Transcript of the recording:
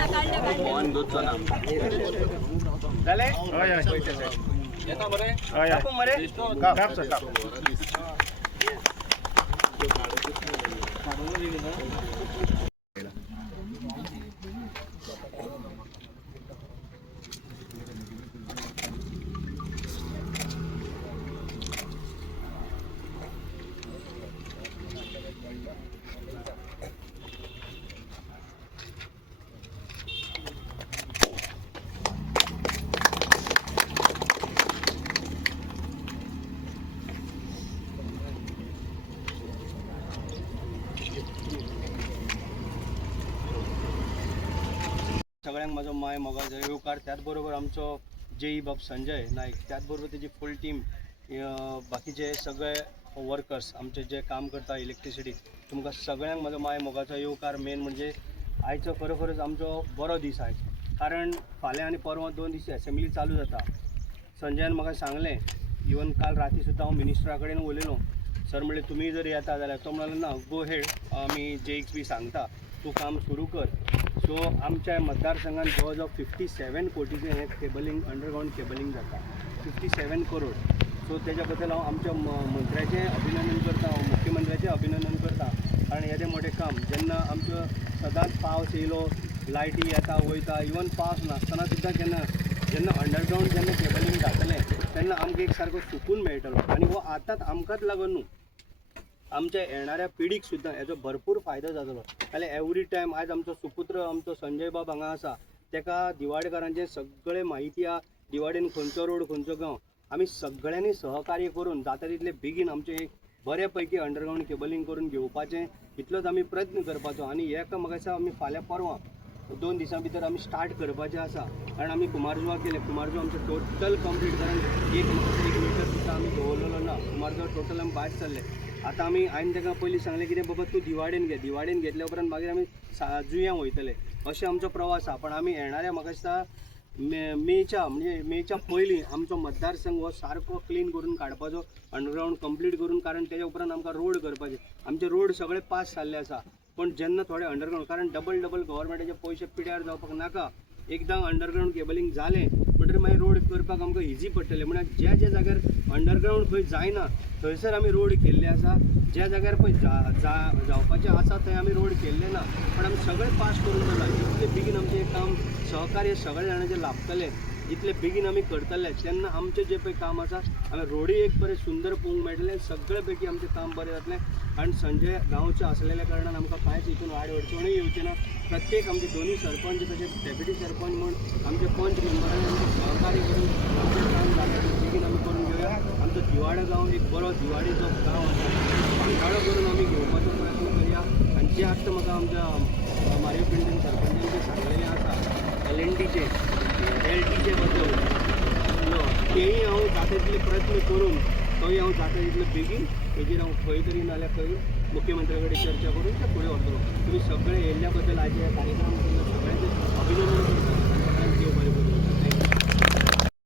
मोहन दूधचं नाम झाले येता बरे कापून मरे काप सर काप सगळ्यांक माझो माय मोगाचो येवकार त्याचबरोबर आमचो जेई बाब संजय नाईक त्याचबरोबर तेजी फूल टीम बाकीचे सगळे वर्कर्स आमचे जे काम करता इलेक्ट्रिसिटी तुमकां सगळ्यांक माझो माय मोगाचो येवकार मेन म्हणजे आयचो खरोखरच आमचो बरो दीस आयज कारण फाल्यां आनी परवां 2 दीस असेंब्ली चालू जाता संजयान म्हाका सांगलें इवन काल राती सुद्दां हांव मिनिस्टरा कडेन उलयलो सर म्हणलें तुमी जर येता जाल्यार तो म्हणलो ना गो हेड आमी जेईक्स बी सांगता तूं काम सुरू कर सो आमच्या मतदारसंघात जवळ 57 कोटीचे हे केबलिंग अंडरग्राउंड केबलिंग जाता 57 करोड सो त्याच्या बद्दल हांव आमच्या मंत्र्याचें अभिनंदन करता मुख्यमंत्र्याचें अभिनंदन करता कारण येदें मोठें काम जेन्ना आमचो सदांच पावस येयलो लायटी येता वयता इवन पावस नासतना सुद्दां जेन्ना अंडरग्राउंड जेन्ना केबलिंग जातलें तेन्ना आमकां एक सारको सुकून मेळटलो आनी हो आतांच आमकांच लागून न्हू आमच्या येणाऱ्या पिढीक सुद्दां हेजो भरपूर फायदो जातलो जाल्यार एवरी टायम आज आमचो सुपुत्र आमचो संजय बाब हांगा आसा तेका दिवाडेकारांचें सगळें म्हायती आहा दिवाडेन खंयचो रोड खंयचो गांव आमी सगळ्यांनी सहकार्य करून जाता तितले बेगीन आमचें एक बऱ्या पैकी अंडरग्राउंड केबलिंग करून घेवपाचें इतलोच आमी प्रयत्न करपाचो आनी हेका म्हाका दिसता आमी फाल्यां परवां 2 दिसां भितर आमी स्टार्ट करपाचें आसा कारण आमी कुमारजुवा केलें कुमारजुवा आमचो टोटल कंप्लीट कारण 1 मिटर सुद्दां आमी दवरलेलो ना कुमारजुवा टोटल आमी भायर सरले आतां आमी हांवें ताका पयलीं सांगलें कितें बाबा तूं दिवाडेन घे दिवाडेन घेतल्या उपरांत मागीर आमी जुंयां वयतले अशें आमचो प्रवास आसा पण आमी येणाऱ्या म्हाका दिसता मेच्या पयलीं आमचो मतदारसंघ हो सारको क्लीन करून काडपाचो अंडरग्राउंड कंप्लीट करून कारण तेच्या उपरांत आमकां रोड करपाचे आमचे रोड सगळे पास जाल्ले आसा पण जेन्ना थोडे अंडरग्राउंड कारण डबल गव्हर्मेंटाचे पयशे पिड्यार जावपाक नाका एकदां अंडरग्राउंड केबलिंग जालें म्हणटकीर मागीर रोड करपाक आमकां इजी पडटलें म्हळ्यार ज्या जाग्यार अंडरग्राउंड खंय जायना थंयसर आमी रोड केल्ले आसा ज्या जाग्यार पळय जावपाचें आसा थंय आमी रोड केल्ले ना पण आमी सगळें पास करून जाला इतले बेगीन आमचें एक काम सहकार्य सगळ्या जाणांचें लाभतलें इतले बेगीन आमी करतले तेन्ना आमचें जें पळय काम आसा आमी रोडी एक बरें सुंदर पळोवंक मेळटलें सगळे पैकी आमचें काम बरें जातलें आनी संजय गांवचें आसलेल्या कारणान आमकां कांयच हितून वाड अडचणूय येवची ना प्रत्येक आमचे दोनूय सरपंच तशेंच डेप्युटी सरपंच म्हण आमचे पंच मेंबरांनी आमचें सहकार्य करून आमचें काम जाता बेगीन आमी करून घेवया आमचो दिवाडो गांव एक बरो दिवाडेचो गांव आसा पांठाळो करून आमी घेवपाचो प्रयत्न करया आनी जें आत्तां म्हाका आमच्या मारियो पेंटीन सरपंचान सांगलेलें आसा LTचे बद्दल तेही हांव जाता तितले प्रयत्न करून थंय हांव जाता तितले बेगीन तेजेर हांव खंय तरी नाल्यार खंय मुख्यमंत्र्या कडेन चर्चा करून ते फुडें व्हरतलो तुमी सगळे येयल्ल्या बद्दल आयज ह्या कार्यक्रमाक सगळ्यांचें अभिनंदन करता